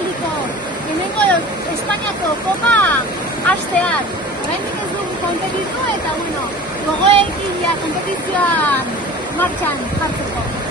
jardunaldiko hemengo Espainiako kopa hasteak. Oraindik ez dugu konpetitu eta, gogoekin ja konpetizioan martxan jartzeko.